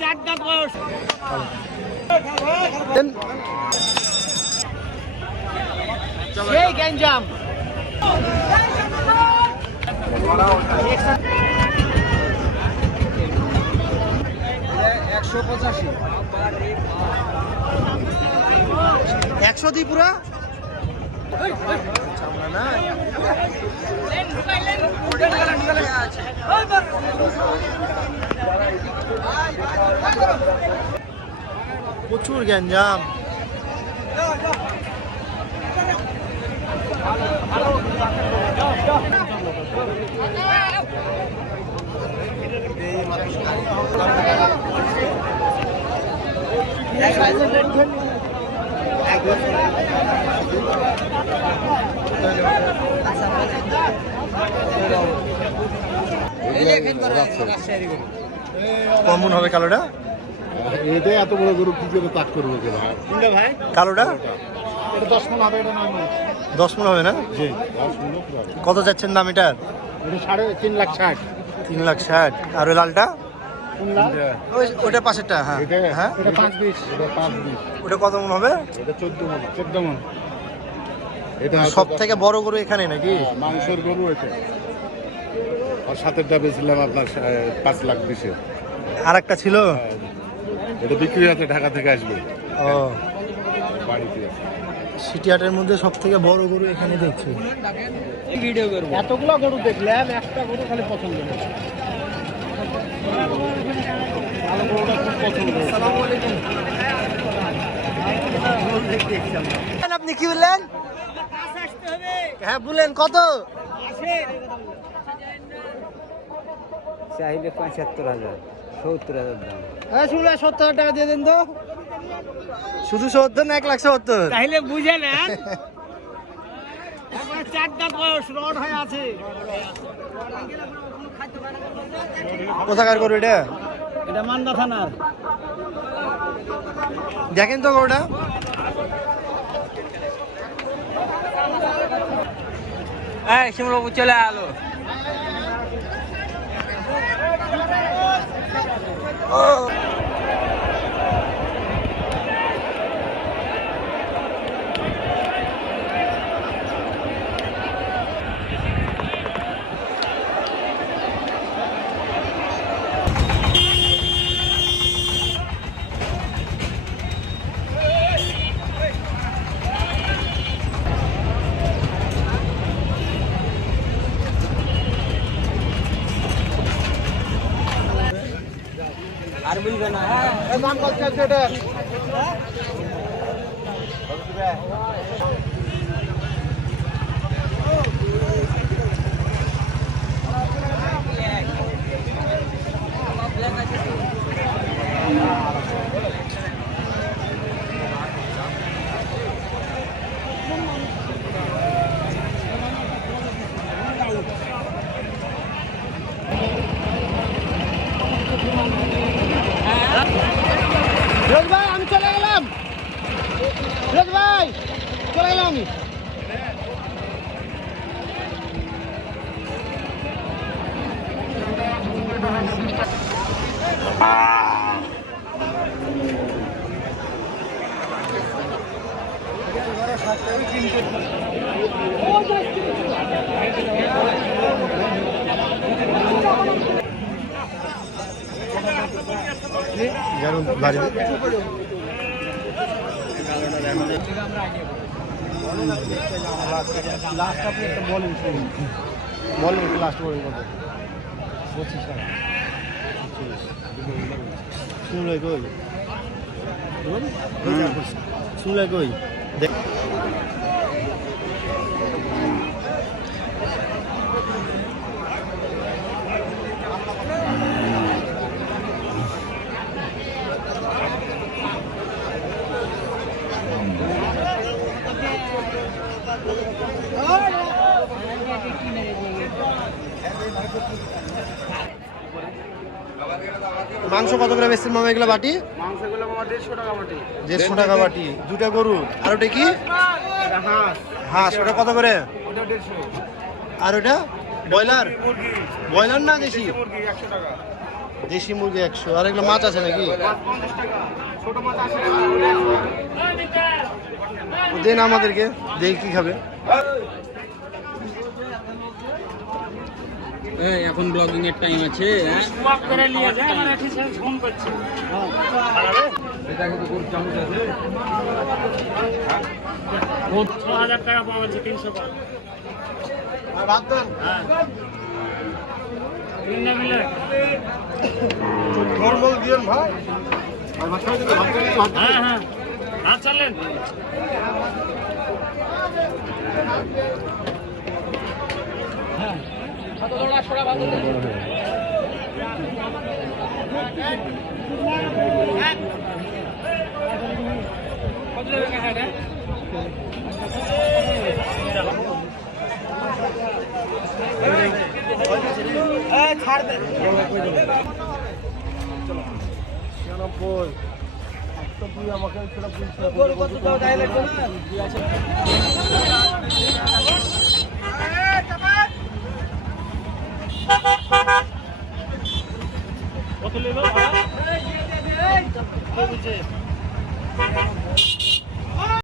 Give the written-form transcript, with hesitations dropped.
চার দাঁত বয়স। সেই গ্যাঞ্জাম। 185। 100 দি পুরা প্রচুর গ্যাঞ্জাম। কমন হবে কালোটা। এটা এত বড় গরু কি করে তাক করবো ভাই? কালোটা এটা 10 মণ হবে, এটা 9 মণ। 10 মণ হবে না? জি 10 মণ হবে। কত যাচ্ছেন দাম এটার? এটা 3.60। 3,60,000। আর ওই লালটা? ওটা পাশেরটা। হ্যাঁ হ্যাঁ, এটা 5.20। এটা 5.20। ওটা কত মণ হবে? এটা 14 মণ। এটা সব থেকে বড় গরু এখানে নাকি? মাংসের গরু এটা। আর সাথেরটা বেচলাম আপনার 5,20,000। আর একটা ছিল, এটা বিক্রি হচ্ছে, ঢাকা থেকে আসবে। ও বাড়িতে আছে। সিটি হাটের মধ্যে সব থেকে বড় গরু এখানে দেখছি। ভিডিও করব। এতগুলো গরু দেখলাম, একটা গরু খালি পছন্দ না। ভালো গরুটা খুব পছন্দ। আসসালামু আলাইকুম। আপনি কি বললেন? হ্যাঁ বলেন, কত? চাইলে 75,000, 70,000 দাম। হ্যাঁ শুনলে 70,000 টাকা দিয়ে দেন তো। শুধু 70 না 1,70,000? তাইলে বুঝে নেন। চার দাঁত বয়স, রড হয়ে আছে। কোথাকার গরু এটা? এটা মান্দা থানার। দেখেন তো গরুটা। এই শিমুলবাবু চলে আলো। আর বলবে না। হ্যাঁ দাম কত চাইছে এটা? ফিরোজ ভাই আমি চলে গেলাম। ফিরোজ ভাই চলে গেলাম আমি। লাস্ট আপনি একটা বলেন, বলেন লাস্ট বলেন কত? 25 টাকা। শুনলে কই শুনলে কই দেখ। মাংস কত করে বেচছেন মামা এগুলো বাটি? মাংসগুলো মামা 150 টাকা বাটি। 150 টাকা বাটি। দুটা গরু। আর ওটা কি? হাঁস। হাঁস, ওটা কত করে? ওটা 150। আর ওটা ব্রয়লার? মুরগি। ব্রয়লার না দেশি? মুরগি 100 টাকা। দেশি মুরগি 100। আর এগুলো মাছ আছে নাকি? দেন আমাদেরকে, দেখি কি খাবে। এখন ব্লগিং এর টাইম আছে। টাকা পাওয়া যাচ্ছে 300 নরমাল দিয়েন ভাই। হ্যাঁ চলেন। ছাড় দে। 96 তো তুই আমাকে সেটা বুঝতে কত দাও তাই লাগবে না? কত নেবে ভাড়া?